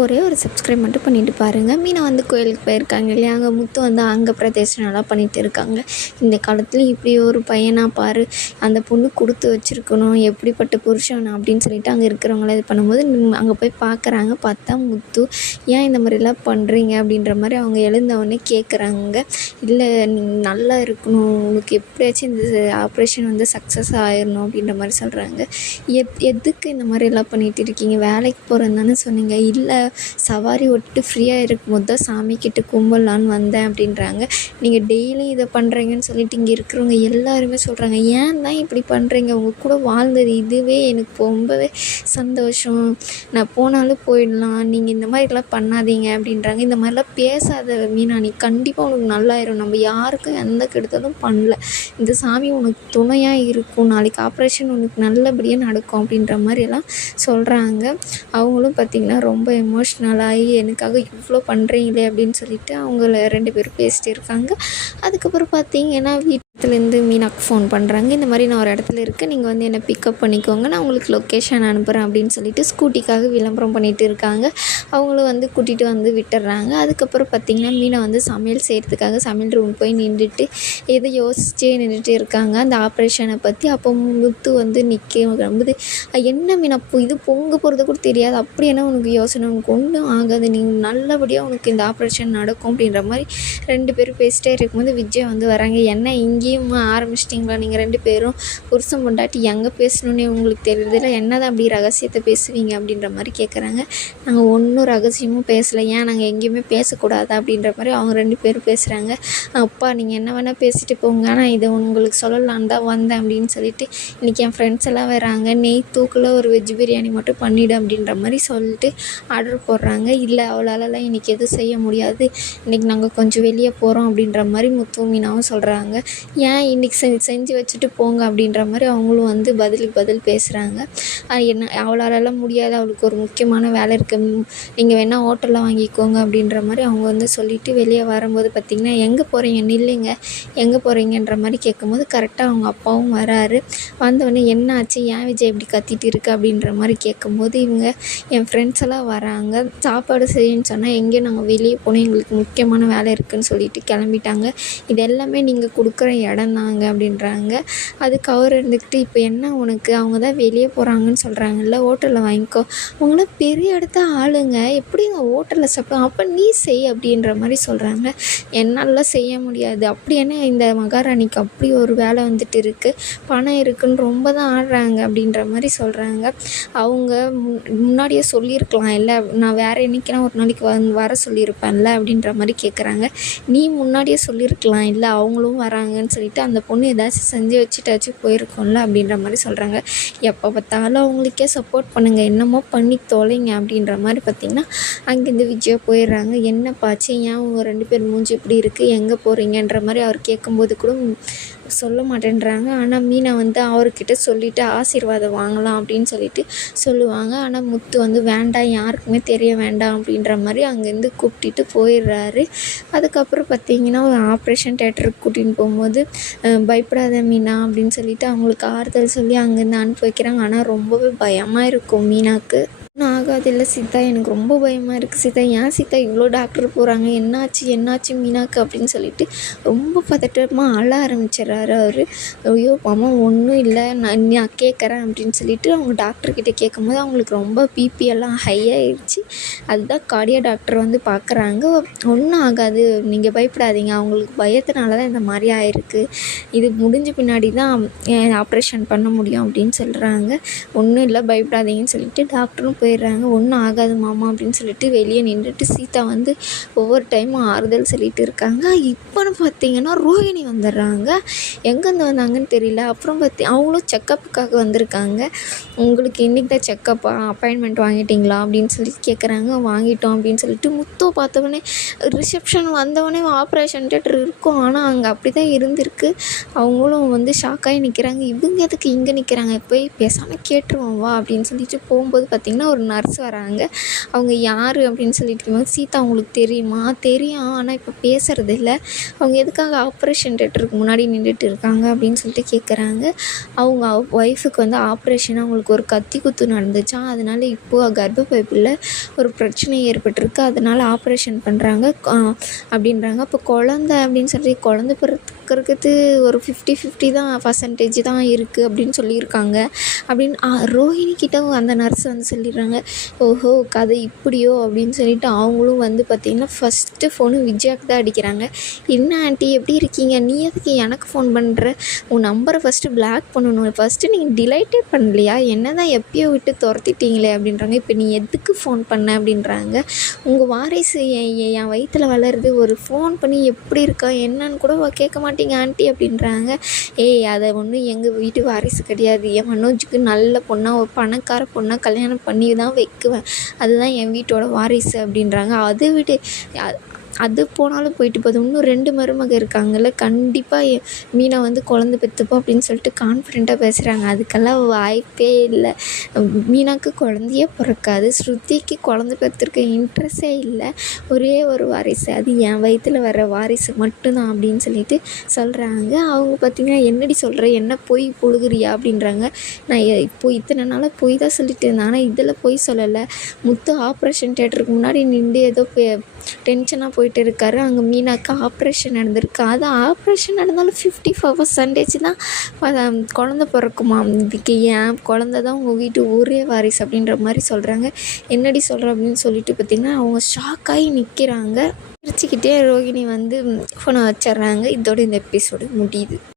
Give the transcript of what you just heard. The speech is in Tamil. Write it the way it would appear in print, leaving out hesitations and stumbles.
ஒரே ஒரு சப்ஸ்கிரைப் மட்டும் பண்ணிட்டு பாருங்கள். மீனா வந்து கோயிலுக்கு போயிருக்காங்க இல்லையா, அங்கே முத்து வந்து அங்கே பிரதேசனலாம் பண்ணிகிட்டு இருக்காங்க. இந்த காலத்துலேயும் இப்படி ஒரு பையனா பாரு, அந்த பொண்ணு கொடுத்து வச்சுருக்கணும், எப்படிப்பட்ட புருஷன் அப்படின்னு சொல்லிட்டு அங்கே இருக்கிறவங்கள இது பண்ணும்போது அங்கே போய் பார்க்குறாங்க. பார்த்தா முத்து, ஏன் இந்த மாதிரிலாம் பண்ணுறீங்க அப்படின்ற மாதிரி அவங்க எழுந்தவொடனே கேட்குறாங்க. இல்லை நீங்கள் நல்லா இருக்கணும், உங்களுக்கு எப்படியாச்சும் இந்த ஆப்ரேஷன் வந்து சக்ஸஸ் ஆயிடணும் அப்படின்ற மாதிரி சொல்கிறாங்க. எதுக்கு இந்த மாதிரிலாம் பண்ணிகிட்டு இருக்கீங்க, வேலைக்கு போகிறேன்னு தானே சொன்னீங்க. இல்லை சவாரி ஓட்டிட்டு ஃப்ரீயாக இருக்கும்போது தான் சாமிக்கிட்ட கும்பிட்லான்னு வந்தேன் அப்படின்றாங்க. நீங்கள் டெய்லி இதை பண்ணுறீங்கன்னு சொல்லிட்டு இங்கே இருக்கிறவங்க எல்லாருமே சொல்கிறாங்க. ஏன் தான் இப்படி பண்ணுறீங்க, உங்கள் கூட வாழ்ந்தது இதுவே எனக்கு ரொம்பவே சந்தோஷம், நான் போனாலும் போயிடலாம், நீங்கள் இந்த மாதிரிலாம் பண்ணாதீங்க அப்படின்றாங்க. இந்த மாதிரிலாம் பேசாத மீனா, நீ கண்டிப்பாக உனக்கு நல்லாயிரும், நம்ம யாருக்கும் எந்த கெடுதலும் பண்ணல, இந்த சாமி உனக்கு துணையாக இருக்கும், நாளைக்கு ஆப்ரேஷன் உனக்கு நல்லபடியாக நடக்கும் அப்படின்ற மாதிரியெல்லாம் சொல்கிறாங்க. அவங்களும் பார்த்திங்கன்னா ரொம்ப எமோஷ்னல் ஆகி எனக்காக இவ்வளோ பண்ணுறீங்களே அப்படின்னு சொல்லிட்டு அவங்கள 2 பேரும் பேசிகிட்டு இருக்காங்க. அதுக்கப்புறம் பார்த்திங்கன்னா வீட்டிலேருந்து மீனாக்கு ஃபோன் பண்ணுறாங்க. இந்த மாதிரி நான் ஒரு இடத்துல இருக்கேன், நீங்கள் வந்து என்னை பிக்கப் பண்ணிக்கோங்க, நான் உங்களுக்கு லொக்கேஷன் அனுப்புகிறேன் அப்படின்னு சொல்லிட்டு ஸ்கூட்டிக்காக விளம்பரம் பண்ணிகிட்டு இருக்காங்க. அவங்களும் வந்து கூட்டிகிட்டு வந்து விட்டுடுறாங்க. அதுக்கப்புறம் பார்த்திங்கன்னா மீனா வந்து சமையல் செய்கிறதுக்காக சமையல் ரூம் போய் நின்றுட்டு ஏதோ யோசிச்சே நின்றுட்டு இருக்காங்க அந்த ஆப்ரேஷனை பற்றி. அப்போ முத்து வந்து நிற்கும்போது, என்ன மீனா இது பொங்க போகிறது கூட தெரியாது, அப்படி என்ன உனக்கு யோசனை, உனக்கு ஒன்றும் ஆகாது, நீங்கள் நல்லபடியாக உனக்கு இந்த ஆப்ரேஷன் நடக்கும் அப்படின்ற மாதிரி 2 பேரும் பேசிட்டே இருக்கும்போது விஜய் வந்து வராங்க. என்ன இங்கேயும் ஆரம்பிச்சிட்டிங்களா நீங்கள் 2 பேரும், புருஷன் பொண்டாட்டி எங்கே பேசணுன்னே உங்களுக்கு தெரியுறதில்ல, என்ன தான் அப்படி ரகசியத்தை பேசுவீங்க அப்படின்ற மாதிரி கேட்குறாங்க. நாங்கள் ஒன்றும் ரகசியமும் பேசலை, ஏன் நாங்கள் எங்கேயுமே பேசக்கூடாது அப்படின்ற மாதிரி அவங்க 2 பேரும் பேசுகிறாங்க. அப்பா நீங்கள் என்ன வேணால் பேசிட்டு போங்க, ஆனால் இதை உங்களுக்கு சொல்லலான்னு தான் வந்தேன் அப்படின்னு சொல்லிட்டு, இன்றைக்கி என் ஃப்ரெண்ட்ஸ் எல்லாம் வராங்க, நெய் தூக்கில் ஒரு வெஜ் பிரியாணி மட்டும் பண்ணிவிடு அப்படின்ற மாதிரி சொல்லிட்டு ஆர்டர் போடுறாங்க. இல்லை அவளாலலாம் இன்றைக்கி எதுவும் செய்ய முடியாது, இன்றைக்கி நாங்கள் கொஞ்சம் வெளியே போகிறோம் அப்படின்ற மாதிரி முத்து மீனாவும் சொல்கிறாங்க. ஏன் இன்றைக்கி செஞ்சு வச்சுட்டு போங்க அப்படின்ற மாதிரி அவங்களும் வந்து பதிலுக்கு பதில் பேசுகிறாங்க. என்ன அவளாலலாம் முடியாது, அவளுக்கு ஒரு முக்கியமான வேலை இருக்குது, நீங்கள் வேணால் ஹோட்டலில் வாங்கிக்கோங்க அப்படின்ற மாதிரி அவங்க வந்து சொல்லிவிட்டு வெளியே வரும்போது பார்த்திங்கன்னா, எங்கே போகிறீங்க, நில்லுங்க, எங்கே போகிறீங்கன்ற மாதிரி கேட்கும்போது கரெக்டாக அவங்க அப்பாவும் வராரு. வந்தவொடனே என்ன ஆச்சு, ஏன் விஜய் இப்படி கத்திட்டு இருக்கு அப்படின்ற மாதிரி கேட்கும்போது இவங்க என் ஃப்ரெண்ட்ஸ் எல்லாம் வராங்க, சாப்பாடு செய்யுன்னு சொன்னால் எங்கேயும் நாங்கள் வெளியே போனோம், எங்களுக்கு முக்கியமான வேலை இருக்குதுன்னு சொல்லிட்டு கிளம்பிட்டாங்க, இது எல்லாமே நீங்கள் கொடுக்குற இடம் தாங்க அப்படின்றாங்க. அதுக்கு அவர் இருந்துக்கிட்டு, இப்போ என்ன உனக்கு, அவங்க தான் வெளியே போகிறாங்கன்னு சொல்கிறாங்கல்ல, ஹோட்டலில் வாங்கிக்கோ, அவங்களாம் பெரிய இடத்த ஆளுங்க, எப்படி எங்கள் ஹோட்டலில் சாப்பிடுவோம், அப்போ நீ செய் அப்படின்ற மாதிரி சொல்கிறாங்க. என்னாலலாம் செய்ய முடியாது, அப்படி என்ன இந்த மகாராணிக்கு அப்படி ஒரு வேலை வந்துட்டு இருக்குது, பணம் இருக்குன்னு ரொம்ப தான் ஆடுறாங்க அப்படின்ற மாதிரி சொல்கிறாங்க. அவங்க முன்னாடியே சொல்லியிருக்கலாம் இல்லை, நான் வேறு என்றைக்குனா ஒரு நாளைக்கு வர சொல்லியிருப்பேன்ல அப்படின்ற மாதிரி கேட்குறாங்க. நீ முன்னாடியே சொல்லியிருக்கலாம் இல்லை, அவங்களும் வராங்கன்னு சொல்லிட்டு அந்த பொண்ணு ஏதாச்சும் செஞ்சு வச்சுட்டாச்சும் போயிருக்கோம்ல அப்படின்ற மாதிரி சொல்கிறாங்க. எப்போ பார்த்தாலும் அவங்களுக்கே சப்போர்ட் பண்ணுங்கள், என்னமோ பண்ணி தொலைங்க அப்படின்ற மாதிரி பார்த்திங்கன்னா அங்கேருந்து விஜய் போயிடுறாங்க. என்னப்பாச்சு, ஏன் அவங்க 2 பேர் மூஞ்சி இப்படி இருக்குது, எங்கே போகிறீங்கன்ற மாதிரி அவர் கேட்கும்போது கூட சொல்ல மாட்டேன்றாங்க. ஆனால் மீனா வந்து அவர்கிட்ட சொல்லிவிட்டு ஆசீர்வாதம் வாங்கலாம் அப்படின்னு சொல்லிட்டு சொல்லுவாங்க. ஆனால் முத்து வந்து வேண்டாம், யாருக்குமே தெரிய வேண்டாம் அப்படின்ற மாதிரி அங்கேருந்து கூப்பிட்டுட்டு போயிடுறாரு. அதுக்கப்புறம் பார்த்திங்கன்னா ஒரு ஆப்ரேஷன் தேட்டருக்கு கூட்டின்னு போகும்போது பயப்படாத மீனா அப்படின்னு சொல்லிட்டு அவங்களுக்கு ஆறுதல் சொல்லி அங்கேருந்து அனுப்பி வைக்கிறாங்க. ஆனால் ரொம்பவே பயமாக இருக்கும் மீனாக்கு. ஒன்றும் ஆகாதில்ல சீதா, எனக்கு ரொம்ப பயமாக இருக்குது சீதா, ஏன் சீதா இவ்வளோ டாக்டர் போகிறாங்க, என்னாச்சு மீனாக்கு அப்படின்னு சொல்லிட்டு ரொம்ப பதட்டமாக அழ ஆரம்பிச்சிடுறாரு அவர். ஐயோ மாமா ஒன்றும் இல்லை, நான் கேட்குறேன் அப்படின்னு சொல்லிட்டு அவங்க டாக்டர்கிட்ட கேட்கும்போது அவங்களுக்கு ரொம்ப பிபி எல்லாம் ஹை ஆகிடுச்சு. அதுதான் கார்டியா டாக்டர் வந்து பார்க்குறாங்க. ஒன்றும் ஆகாது, நீங்கள் பயப்படாதீங்க, அவங்களுக்கு பயத்தினால தான் இந்த மாதிரி ஆயிருக்கு, இது முடிஞ்ச பின்னாடி தான் ஆப்ரேஷன் பண்ண முடியும் அப்படின்னு சொல்கிறாங்க. ஒன்றும் இல்லை பயப்படாதீங்கன்னு சொல்லிட்டு டாக்டரும் போயிடுறாங்க. ஒன்றும் ஆகாது மாமா அப்படின்னு சொல்லிட்டு வெளியே நின்றுட்டு சீதா வந்து ஒவ்வொரு டைமும் ஆறுதல் சொல்லிட்டு இருக்காங்க. இப்போன்னு பார்த்தீங்கன்னா ரோஹிணி வந்துடுறாங்க. எங்கேருந்து வந்தாங்கன்னு தெரியல. அப்புறம் அவங்களும் செக்கப்புக்காக வந்திருக்காங்க. உங்களுக்கு இன்றைக்கி தான் செக்கப்பா, அப்பாயின்மெண்ட் வாங்கிட்டீங்களா அப்படின்னு சொல்லி கேட்குறாங்க. வாங்கிட்டோம் அப்படின்னு சொல்லிட்டு முத்து பார்த்தவொடனே ரிசப்ஷன் வந்தவொடனே ஆப்ரேஷன் தேட்டர் இருக்கும், ஆனால் அங்கே அப்படி தான் இருந்திருக்கு. அவங்களும் வந்து ஷாக்காகி நிற்கிறாங்க. இவங்க எதுக்கு இங்கே நிற்கிறாங்க, போய் பேசாமல் கேட்டுருவோம் வா அப்படின்னு சொல்லிட்டு போகும்போது பார்த்திங்கன்னா ஒரு ஒரு நர்ஸ் வராங்க. அவங்க யார் அப்படின்னு சொல்லிட்டு கேட்கும்போது, சீதா உங்களுக்கு தெரியுமா? தெரியும், ஆனால் இப்போ பேசுறது இல்லை. அவங்க எதுக்காக ஆப்ரேஷன் தியேட்டருக்கு முன்னாடி நின்றுட்டு இருக்காங்க அப்படின்னு சொல்லிட்டு கேட்குறாங்க. அவங்க ஒய்ஃபுக்கு வந்து ஆப்ரேஷன், அவங்களுக்கு ஒரு கத்தி குத்து நடந்துச்சாம். அதனால இப்போது கர்ப்பப்பையில் ஒரு பிரச்சனை ஏற்பட்டிருக்கு. அதனால் ஆப்ரேஷன் பண்ணுறாங்க அப்படின்றாங்க. அப்போ குழந்த அப்படின்னு சொல்லி குழந்த பிறக்கிறது ஒரு 50-50 தான் பர்சன்டேஜ் தான் இருக்குது அப்படின்னு சொல்லியிருக்காங்க அப்படின்னு ரோஹிணி கிட்ட அந்த நர்ஸ் வந்து சொல்லிடுறாங்க. ஓஹோ, கதை இப்படியோ அப்படின்னு சொல்லிட்டு அவங்களும் வந்து பார்த்திங்கன்னா ஃபஸ்ட்டு ஃபோனு விஜயாவுக்கு தான் அடிக்கிறாங்க. என்ன ஆண்டி எப்படி இருக்கீங்க? நீ எதுக்கு எனக்கு ஃபோன் பண்ணுற? உன் நம்பரை ஃபஸ்ட்டு பிளாக் பண்ணணும். ஃபஸ்ட்டு நீங்கள் டிலைட்டே பண்ணலையா? என்ன தான் எப்பயோ விட்டு துரத்திட்டீங்களே அப்படின்றாங்க. இப்போ நீ எதுக்கு ஃபோன் பண்ண அப்படின்றாங்க. உங்கள் வாரிசு என் வயிற்றில் வளருது, ஒரு ஃபோன் பண்ணி எப்படி இருக்கா என்னன்னு கூட கேட்க மாட்டீங்க ஆண்டி அப்படின்றாங்க. ஏய், அதை ஒன்றும் எங்கள் வீட்டு வாரிசு கிடையாது. என் மனோஜுக்கு நல்ல பொண்ணாக ஒரு பணக்கார பொண்ணாக கல்யாணம் பண்ணி தான் வைக்குவேன். அதுதான் என் வீட்டோட வாரிசு அப்படின்றாங்க. அதை விட்டு அது போனாலும் போயிட்டு போகுது. இன்னும் 2 மருமக இருக்காங்கல்ல, கண்டிப்பாக மீனா வந்து குழந்த பெற்றுப்போம் அப்படின்னு சொல்லிட்டு கான்ஃபிடெண்ட்டாக பேசுகிறாங்க. அதுக்கெல்லாம் வாய்ப்பே இல்லை. மீனாவுக்கு குழந்தையே பிறக்காது. ஸ்ருதிக்கு குழந்த பெற்றிருக்க இன்ட்ரெஸ்டே இல்லை. ஒரே ஒரு வாரிசு, அது என் வயிற்றில் வர வாரிசு மட்டும்தான் அப்படின்னு சொல்லிட்டு சொல்கிறாங்க. அவங்க பார்த்திங்கன்னா, என்னடி சொல்கிற, என்ன பொய் புழுகுறியா அப்படின்றாங்க. நான் இப்போது இத்தனை நாளாக பொய் தான் சொல்லிட்டு இருந்தேன், ஆனால் இதில் பொய் சொல்லலை. முத்து ஆப்ரேஷன் தியேட்டருக்கு முன்னாடி நின்று ஏதோ டென்ஷனாக போயிட்டு இருக்காரு. அங்கே மீனாக்கு ஆப்ரேஷன் நடந்திருக்கு. அது ஆப்ரேஷன் நடந்தாலும் 55% தான் குழந்த பிறக்குமா. இதுக்கு ஏன் குழந்த தான் உங்கள் வீட்டு ஒரே வாரிசு அப்படின்ற மாதிரி சொல்கிறாங்க. என்னடி சொல்கிற அப்படின்னு சொல்லிட்டு பார்த்திங்கன்னா அவங்க ஷாக்காகி நிற்கிறாங்க. சிரிச்சுக்கிட்டே ரோகிணி வந்து ஃபோனை வச்சிட்றாங்க. இதோட இந்த எபிசோடு முடியுது.